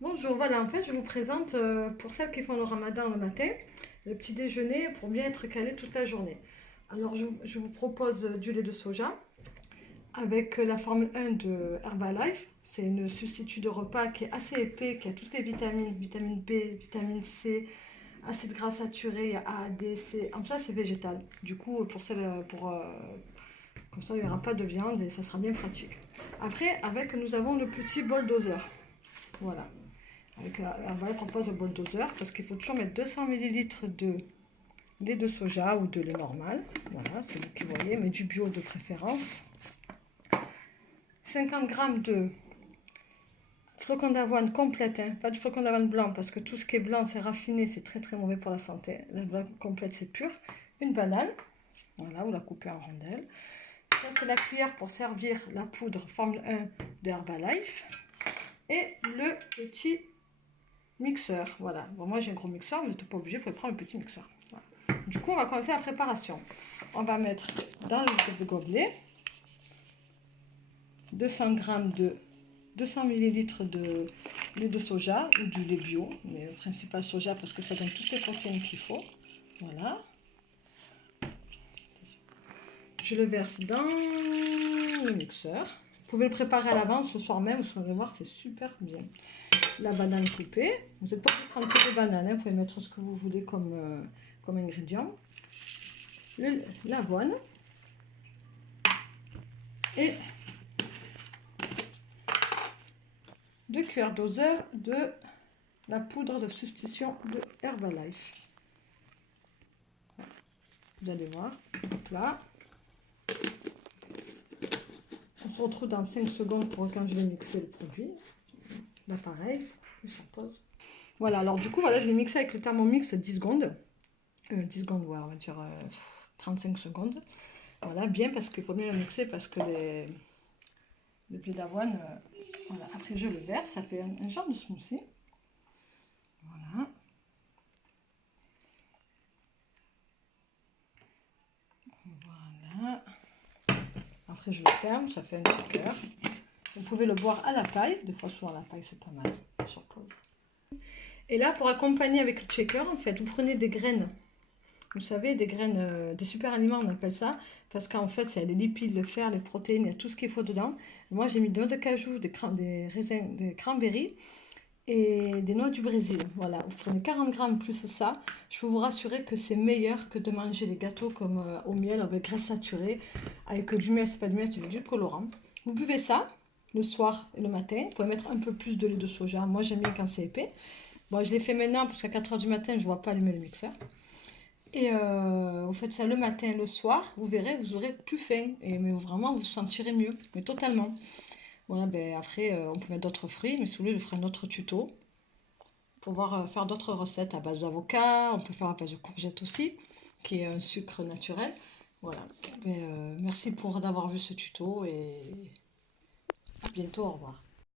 Bonjour, voilà, en fait, je vous présente pour celles qui font le ramadan le matin, le petit déjeuner pour bien être calé toute la journée. Alors, je vous propose du lait de soja avec la formule 1 de Herbalife. C'est une substitut de repas qui est assez épais, qui a toutes les vitamines, vitamine B, vitamine C, acides gras saturés, il y a A, D, C. En tout cas, c'est végétal. Du coup, comme ça, il n'y aura pas de viande et ça sera bien pratique. Après, nous avons le petit bol doseur. Voilà. On propose le bol doseur parce qu'il faut toujours mettre 200 millilitres de lait de soja ou de lait normal. Voilà, c'est vous qui voyez, mais du bio de préférence. 50 grammes de flocons d'avoine complète, hein, pas du flocon d'avoine blanc parce que tout ce qui est blanc, c'est raffiné, c'est très très mauvais pour la santé. L'avoine complète, c'est pur. Une banane, voilà, vous la coupez en rondelles. Ça, c'est la cuillère pour servir la poudre Formule 1 de Herbalife. Et le petit mixeur, voilà. Bon, moi j'ai un gros mixeur, mais vous n'êtes pas obligé, vous pouvez prendre un petit mixeur. Voilà. Du coup, on va commencer la préparation. On va mettre dans le gobelet 200 millilitres de lait de soja ou du lait bio, mais le principal soja parce que ça donne toutes les protéines qu'il faut. Voilà. Je le verse dans le mixeur. Vous pouvez le préparer à l'avance le soir même, vous allez voir, c'est super bien. La banane coupée. Vous n'êtes pas obligé de prendre que des bananes, hein. Vous pouvez mettre ce que vous voulez comme ingrédient. L'avoine. Et 2 cuillères doseur de la poudre de substitution de Herbalife. Vous allez voir. Donc là, on se retrouve dans 5 secondes pour quand je vais mixer le produit. Là, pareil, ça pose. Voilà, alors du coup, voilà, je l'ai mixé avec le Thermomix 10 secondes. 10 secondes, ouais, on va dire 35 secondes. Voilà, bien parce qu'il faut bien le mixer parce que le blé d'avoine, voilà. Après je le verse, ça fait un genre de smoothie. Voilà. Voilà. Après je le ferme, ça fait un shaker. Vous pouvez le boire à la paille, des fois souvent à la paille c'est pas mal. Et là pour accompagner avec le shaker, en fait, vous prenez des graines. Vous savez, des graines, des super aliments, on appelle ça, parce qu'en fait, il y a les lipides, le fer, les protéines, il y a tout ce qu'il faut dedans. Moi, j'ai mis des noix de cajou, des raisins, des cranberries et des noix du Brésil. Voilà, vous prenez 40 grammes plus ça. Je peux vous rassurer que c'est meilleur que de manger des gâteaux comme au miel avec graisse saturée, avec du miel, c'est pas du miel, c'est du colorant. Vous buvez ça le soir et le matin. Vous pouvez mettre un peu plus de lait de soja. Moi, j'aime bien quand c'est épais. Bon, je l'ai fait maintenant parce qu'à 4 h du matin, je ne vois pas allumer le mixeur. Et vous faites ça le matin et le soir, vous verrez, vous aurez plus faim. Mais vraiment, vous vous sentirez mieux, mais totalement. Voilà, ben après, on peut mettre d'autres fruits, mais si vous voulez, je ferai un autre tuto pour pouvoir faire d'autres recettes à base d'avocat. On peut faire à base de courgettes aussi, qui est un sucre naturel. Voilà. Merci d'avoir vu ce tuto et à bientôt, au revoir.